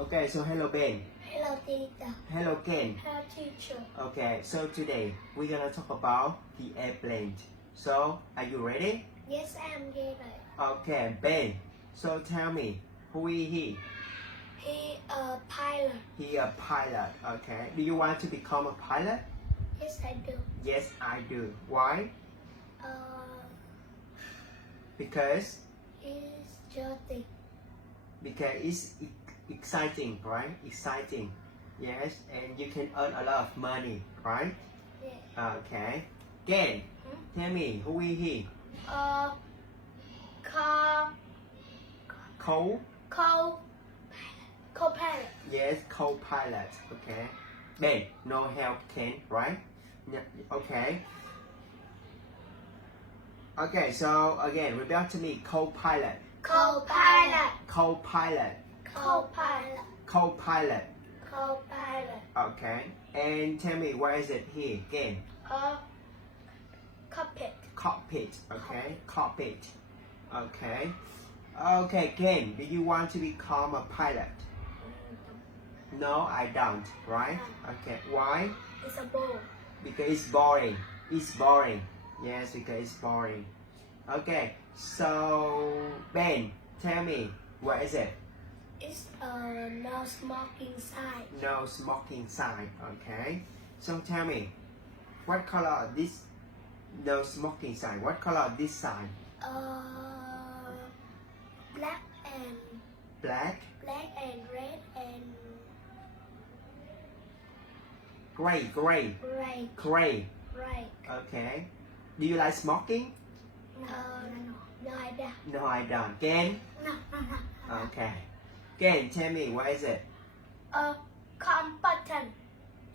Okay, so hello Ben. Hello teacher. Hello Ken. Hello teacher. Okay, so today we're gonna talk about the airplane. So, are you ready? Yes, I'm ready. Okay, Ben. So tell me, who is he? He a pilot. He a pilot. Okay. Do you want to become a pilot? Yes, I do. Yes, I do. Why? Uh, Because it's dirty. it's exciting, right? Exciting. Yes, and you can earn a lot of money, right? Yeah. Okay. Ken, tell me, who is he? Co co-pilot. Yes, co-pilot. Okay. Ben, no help Ken, right? Yeah, okay. Okay, so again, repeat after me. Co-pilot. Co-pilot. Co-pilot. Co-pilot. Co-pilot. Co-pilot. Okay. And tell me, where is it here again? Cockpit. Cockpit. Okay. Cockpit. Okay. Okay, Ken, do you want to become a pilot? No, I don't. Right? Okay. Why? It's a ball. Because it's boring. It's boring. Yes, because it's boring. Okay. So Ben, tell me, where is it? It's no smoking sign. No smoking sign. Okay. So tell me, what color this? No smoking sign. What color this sign? Black and Black, red and gray. right. Okay. Do you like smoking? No, I don't. No, I don't. Ken? No. Okay. Ken, tell me, where is it? Button.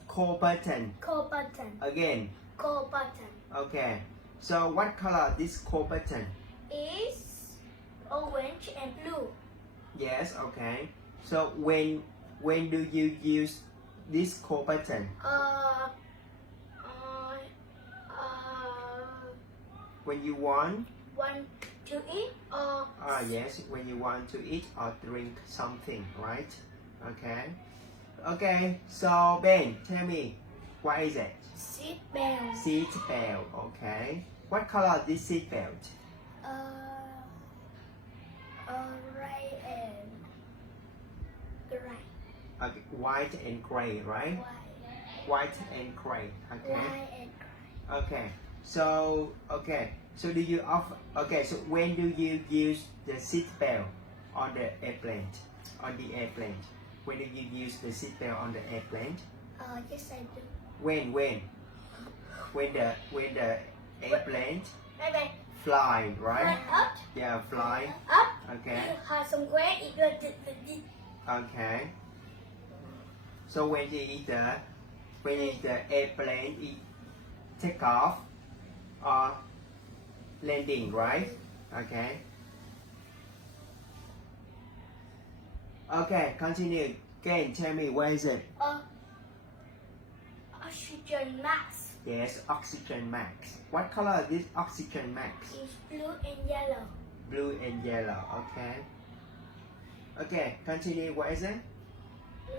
Core button. Co-button. Again. Co-button. Okay. So what color this core button? Is orange and blue. Yes. Okay. So when do you use this core button? When you want? Want to eat or Yes. When you want to eat or drink something, right? Okay. Okay. So Ben, tell me, what is it? seat belt. Seat belt. Okay. What color this seat belt? Red and gray. Okay. White and gray, right? White and gray. Okay. White and gray. Okay. So do you offer? Okay. So when do you use the seat belt on the airplane? On the airplane. When do you use the seat belt on the airplane? Yes, I do. When the airplane Bye. fly, right? Up. Yeah, fly. Up. Okay. Some gray. Okay. So when the airplane take off or landing, right? Okay. Okay, continue. Again, tell me, where is it? Oxygen mask. Yes, oxygen mask. What color is this oxygen mask? Is blue and yellow. Blue and yellow. Okay. Okay, continue. What is it?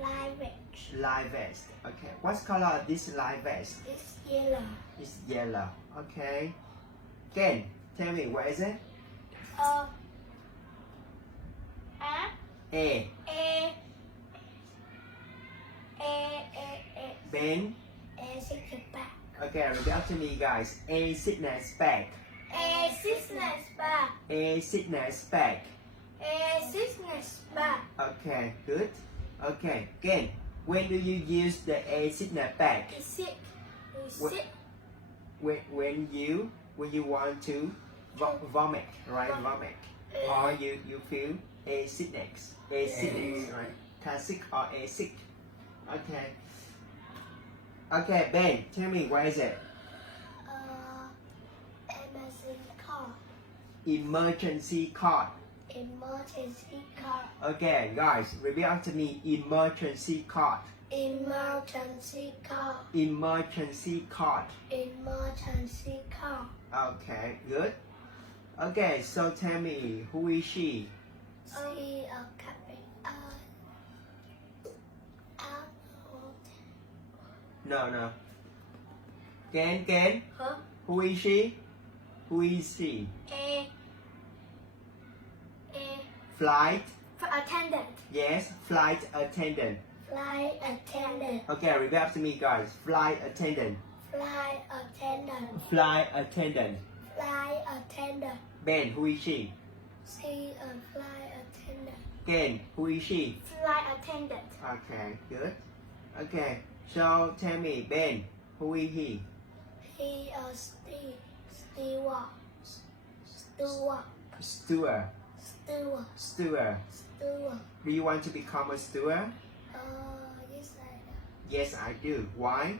Live vest. Live vest. Okay. What color is this live vest? It's yellow. It's yellow. Okay. Ken, tell me, what is it? A. Ben. Six pack. Okay, repeat after me, guys. A sickness bag. Sickness bag. A sickness bag. Sickness bag. Okay, good. Okay, Ken, when do you use the A sickness bag? Is sick. When you want to vomit, right? Vomit. Or you feel a sickness, right? Sick or a sick. Okay. Okay, Ben, tell me, where is it? Emergency card. Emergency card. Okay, guys, repeat after me. Emergency card. Emergency card. Emergency card. Emergency card. Okay, good. Okay, so tell me, who is she? She a captain. No. Can. Huh? Who is she? Who is she? A Flight. attendant. Yes, flight attendant. Flight attendant. Okay, repeat after me, guys. Flight attendant. Flight attendant. Flight attendant. Flight attendant. Ben, who is she? She a flight attendant. Ken, who is she? Flight attendant. Okay, good. Okay, so tell me, Ben, who is he? He a steward. Steward. Do you want to become a steward? Yes, I Yes, I do. Why?